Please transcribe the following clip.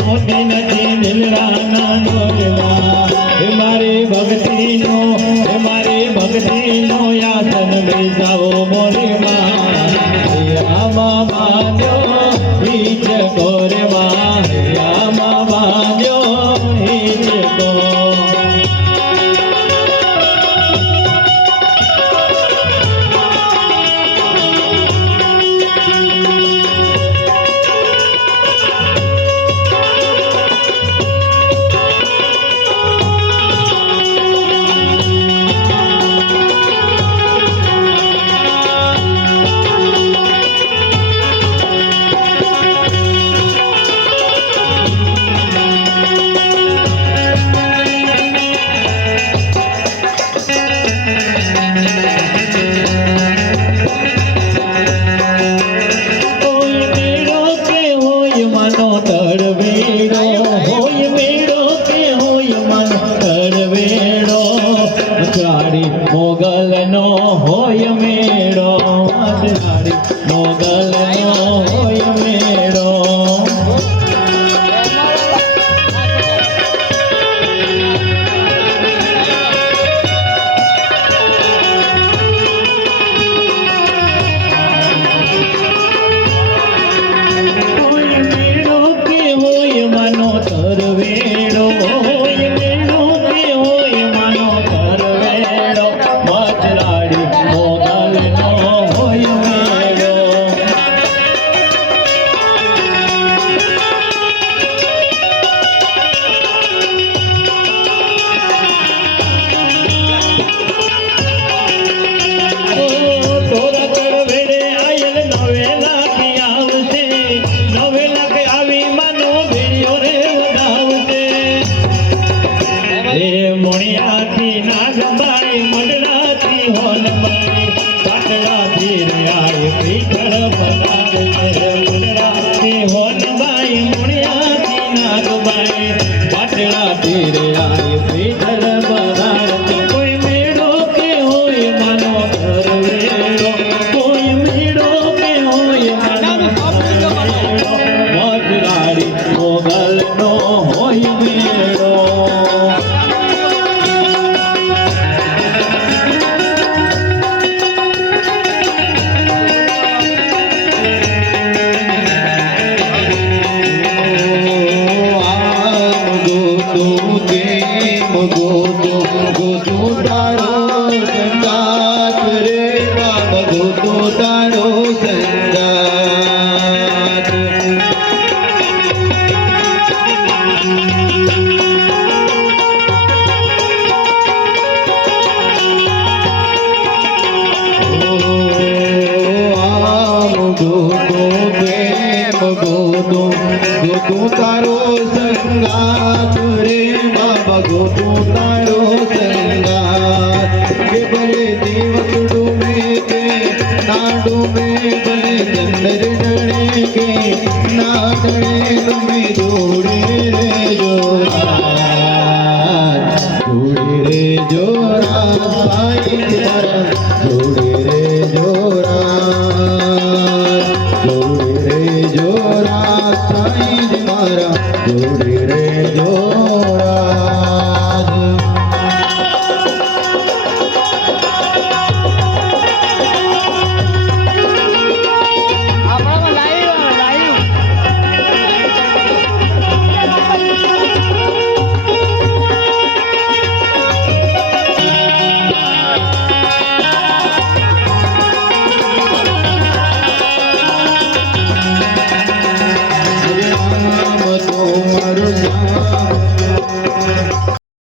મોતી નથી દિલરાના ડોલવા મારી ભક્તિનો યાસન બેસાવો મોરી માં આમાં બાંધ્યો ઈચ કોરવા આમાં બાંધ્યો ઈચ કો મોગલનો હોય મેળો મોગલનો હોય મેળો હોય મેળો કે હોય માનો તરવેડો હોય મેળો કે હોય માનો તરવેડો મોણિયાથી નાગબાઈ મંડળાથી હોનબાઈ પાટલાથી રેઆઈ પીઠળ પગાર મંડળાથી હોનબાઈ મોણિયાથી નાગબાઈ પાટલાથી રેઆઈ પીઠળ પગાર કોઈ મેળો કે હોય માનો ઘરવેળો કોઈ મેળો કે હોય માનો ઘરવેળો મોજરાડી મોગલનો હોય મેળો ગોતું તારો સંગાત રે બાબા ગોતું તારો સંગાત કે ભલે દિવસડું में के नाडू में भले चंदर डणे के नाडणे तुम्हें जोड़े रे जोरा साई मारा जोड़े रे जोरा साई मारा जोड़े रे